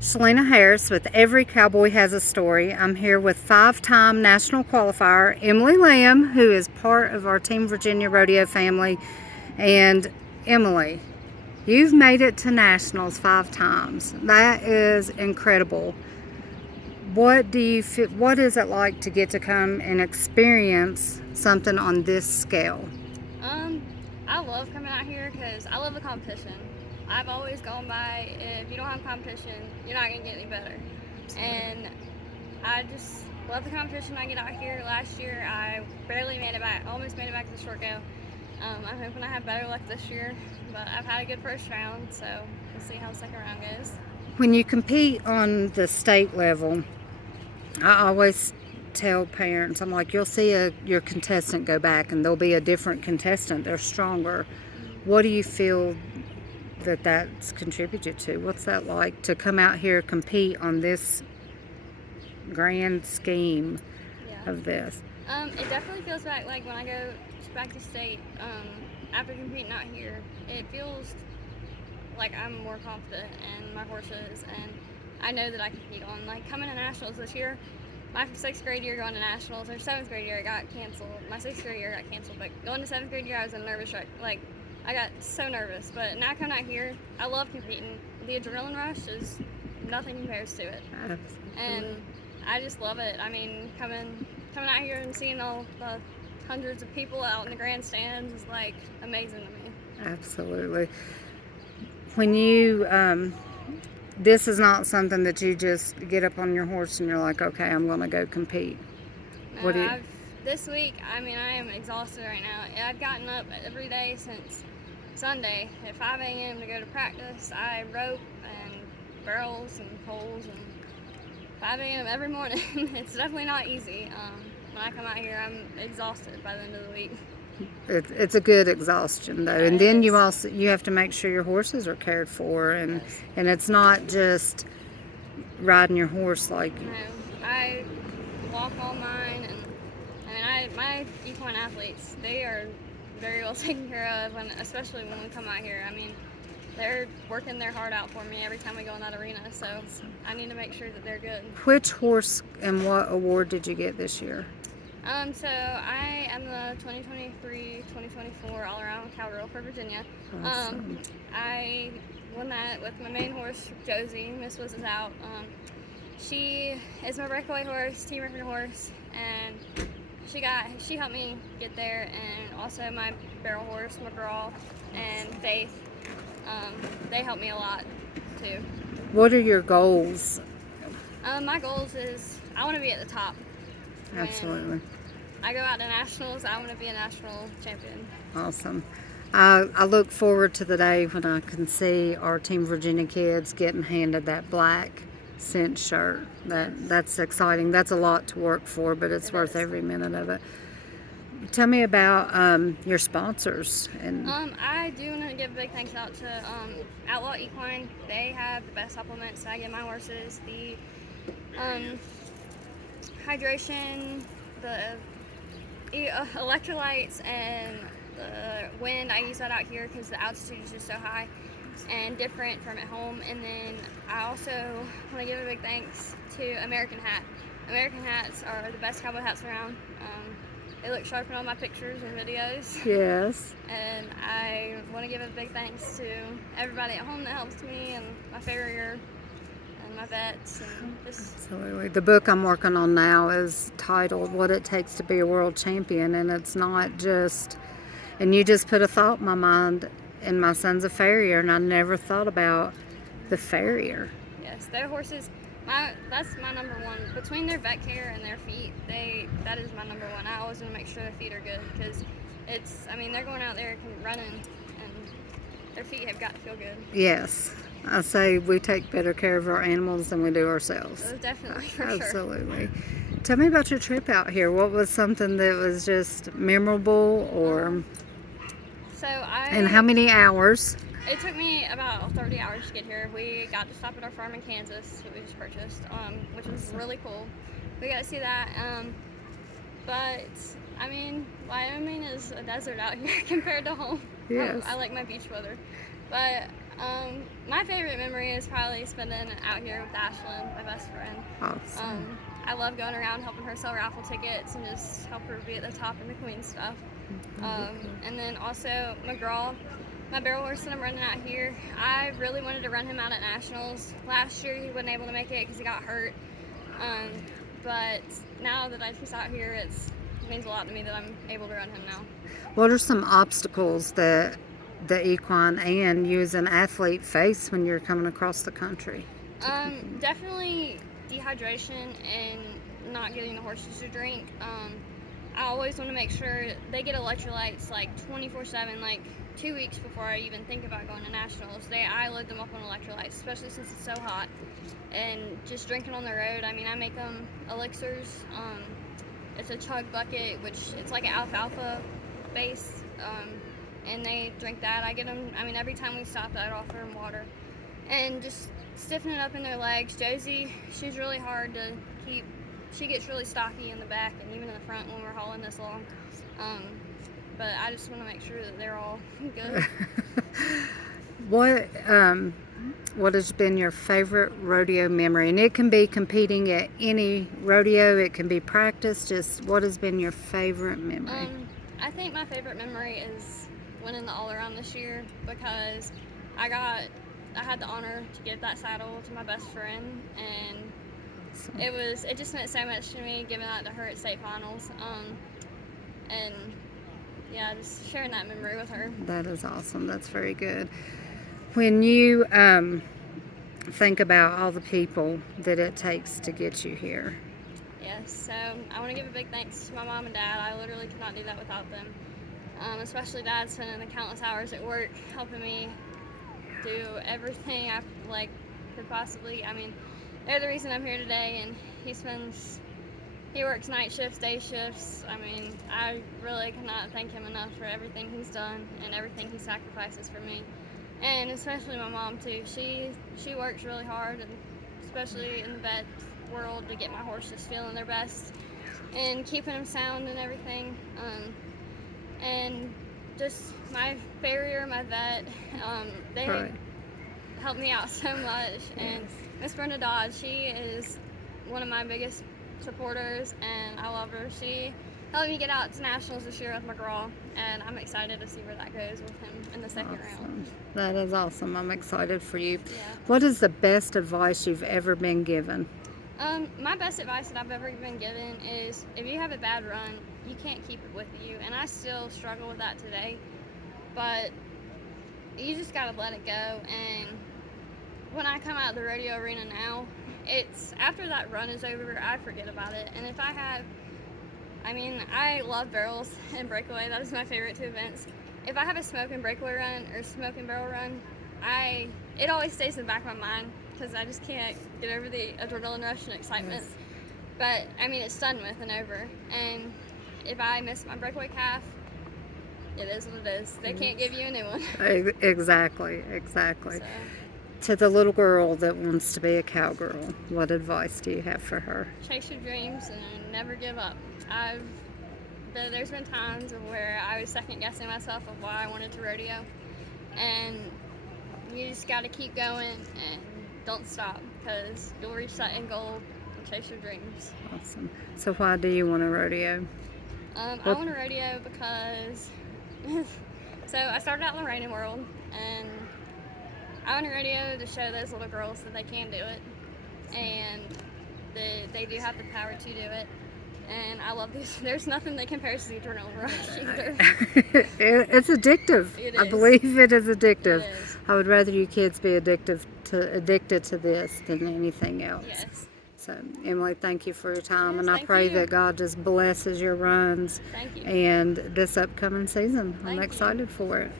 Selena Harris with Every Cowboy Has a Story. I'm here with five-time national qualifier Emily Lamb, who is part of our Team Virginia Rodeo family. And Emily, you've made it to nationals 5 times. That is incredible. What do you feel, what is it like to get to come and experience something on this scale? Um, I love coming out here because I love the competition. I've always gone by, if you don't have competition, you're not going to get any better. And I just love the competition. I get out here. Last year, I barely made it back, almost made it back to the short go. I'm hoping I have better luck this year, but I've had a good first round, so we'll see how the second round goes. When you compete on the state level, I always tell parents, I'm like, you'll see your contestant go back and there'll be a different contestant. They're stronger. What do you feel that's contributed to? What's that like to come out here, compete on this grand scheme Yeah. of this? It definitely feels back like when I go back to state, after competing out here, it feels like I'm more confident in my horses, and I know that I can compete on. Like coming to nationals this year, my 6th grade year going to nationals, or 7th grade year it got canceled. My 6th grade year got canceled, but going to 7th grade year I was in a nervous wreck. Like I got so nervous, but now coming out here, I love competing. The adrenaline rush is nothing compares to it, and I just love it. I mean, coming out here and seeing all the hundreds of people out in the grandstands is like amazing to me. Absolutely. When you this is not something that you just get up on your horse and you're like, okay, I'm going to go compete. No, this week, I mean, I am exhausted right now. I've gotten up every day since Sunday at 5 a.m. to go to practice. I rope and barrels and poles and 5 a.m. every morning. It's definitely not easy. When I come out here, I'm exhausted by the end of the week. It's a good exhaustion though, Yeah, and then is. you have to make sure your horses are cared for, and Yes. and it's not just riding your horse like. No, I walk all mine, and my equine athletes, they are very well taken care of, and especially when we come out here. I mean, they're working their heart out for me every time we go in that arena, so I need to make sure that they're good. Which horse and what award did you get this year? So I am the 2023-2024 all-around cowgirl for Virginia. Awesome. I won that with my main horse, Josie. Miss Was is out. She is my breakaway horse, team record horse, and she helped me get there, and also my barrel horse, McGraw, and Faith. They helped me a lot too. What are your goals? My goals is I want to be at the top. Absolutely. I go out to nationals, I want to be a national champion. Awesome. I look forward to the day when I can see our Team Virginia kids getting handed that black cinch shirt. That's exciting. That's a lot to work for, but it's worth every minute of it. Tell me about your sponsors. And I do want to give a big thanks out to Outlaw Equine. They have the best supplements that I give my horses. The hydration, the electrolytes, and the wind. I use that out here because the altitude is just so high and different from at home. And then I also want to give a big thanks to American Hat. American hats are the best cowboy hats around. They look sharp in all my pictures and videos. yes. And I want to give a big thanks to everybody at home that helps me, and my farrier and my vets. And just Absolutely. The book I'm working on now is titled What It Takes to Be a World Champion, and it's not just, and you just put a thought in my mind, and my son's a farrier, and I never thought about the farrier. yes, their horses. That's my number one. Between their vet care and their feet, that is my number one. I always want to make sure their feet are good because they're going out there running, and their feet have got to feel good. Yes. I say we take better care of our animals than we do ourselves. So definitely, for sure. Absolutely. Tell me about your trip out here. What was something that was just memorable, or and how many hours? It took me about 30 hours to get here. We got to stop at our farm in Kansas that we just purchased, which was really cool. We got to see that. But I mean, Wyoming is a desert out here compared to home. Yes. I like my beach weather. But My favorite memory is probably spending it out here with Ashlyn, my best friend. Awesome. I love going around helping her sell raffle tickets and just help her be at the top in the queen stuff. And then also McGraw, my barrel horse that I'm running out here. I really wanted to run him out at nationals. Last year he wasn't able to make it because he got hurt. But now that he's out here, it means a lot to me that I'm able to run him now. What are some obstacles that the equine and you as an athlete face when you're coming across the country? Definitely dehydration and not getting the horses to drink. I always want to make sure they get electrolytes like 24/7, like 2 weeks before I even think about going to nationals. I load them up on electrolytes, especially since it's so hot. And just drinking on the road, I mean, I make them elixirs. It's a chug bucket, which it's like an alfalfa base, and they drink that. I get them, I mean, every time we stop, I'd offer them water. And just stiffening up in their legs. Josie, she's really hard to keep. She gets really stocky in the back and even in the front when we're hauling this long. But I just want to make sure that they're all good. What has been your favorite rodeo memory? And it can be competing at any rodeo, it can be practice. Just what has been your favorite memory? I think my favorite memory is winning the all around this year because I had the honor to give that saddle to my best friend, and it just meant so much to me giving that to her at state finals. And yeah, just sharing that memory with her. That is awesome. That's very good. When you think about all the people that it takes to get you here. Yes, so I want to give a big thanks to my mom and dad. I literally could not do that without them. Especially Dad spending the countless hours at work helping me do everything I could possibly. I mean, they're the reason I'm here today, and he works night shifts, day shifts. I mean, I really cannot thank him enough for everything he's done and everything he sacrifices for me. And especially my mom too. She works really hard, and especially in the vet world, to get my horses feeling their best and keeping them sound and everything. And just my farrier, my vet, they helped me out so much. And Miss Brenda Dodge, she is one of my biggest supporters, and I love her. She helped me get out to nationals this year with McGraw, and I'm excited to see where that goes with him in the second round. That is awesome. I'm excited for you. Yeah. What is the best advice you've ever been given? My best advice that I've ever been given is if you have a bad run, you can't keep it with you, and I still struggle with that today, but you just gotta let it go. And when I come out of the rodeo arena now, it's after that run is over, I forget about it. And if I love barrels and breakaway. That is my favorite two events. If I have a smoke and breakaway run or smoke and barrel run, it always stays in the back of my mind because I just can't get over the adrenaline rush and excitement. Yes. But I mean, it's done with and over. And if I miss my breakaway calf, it is what it is. They can't give you a new one. Exactly. So. To the little girl that wants to be a cowgirl, what advice do you have for her? Chase your dreams and never give up. There's been times where I was second guessing myself of why I wanted to rodeo, and you just got to keep going and don't stop because you'll reach that end goal and chase your dreams. Awesome. So why do you want to rodeo? I want to rodeo because so I started out in the reining world, and I want to rodeo to show those little girls that they can do it, and they do have the power to do it. And I love these. There's nothing that compares to the adrenaline rush either. It's addictive. It I is. believe it is addictive. It is. I would rather you kids be addicted to this than anything else. Yes. So, Emily, thank you for your time, Yes, and I thank pray you. that God just blesses your runs Thank you. and this upcoming season. I'm Thank you. excited for it.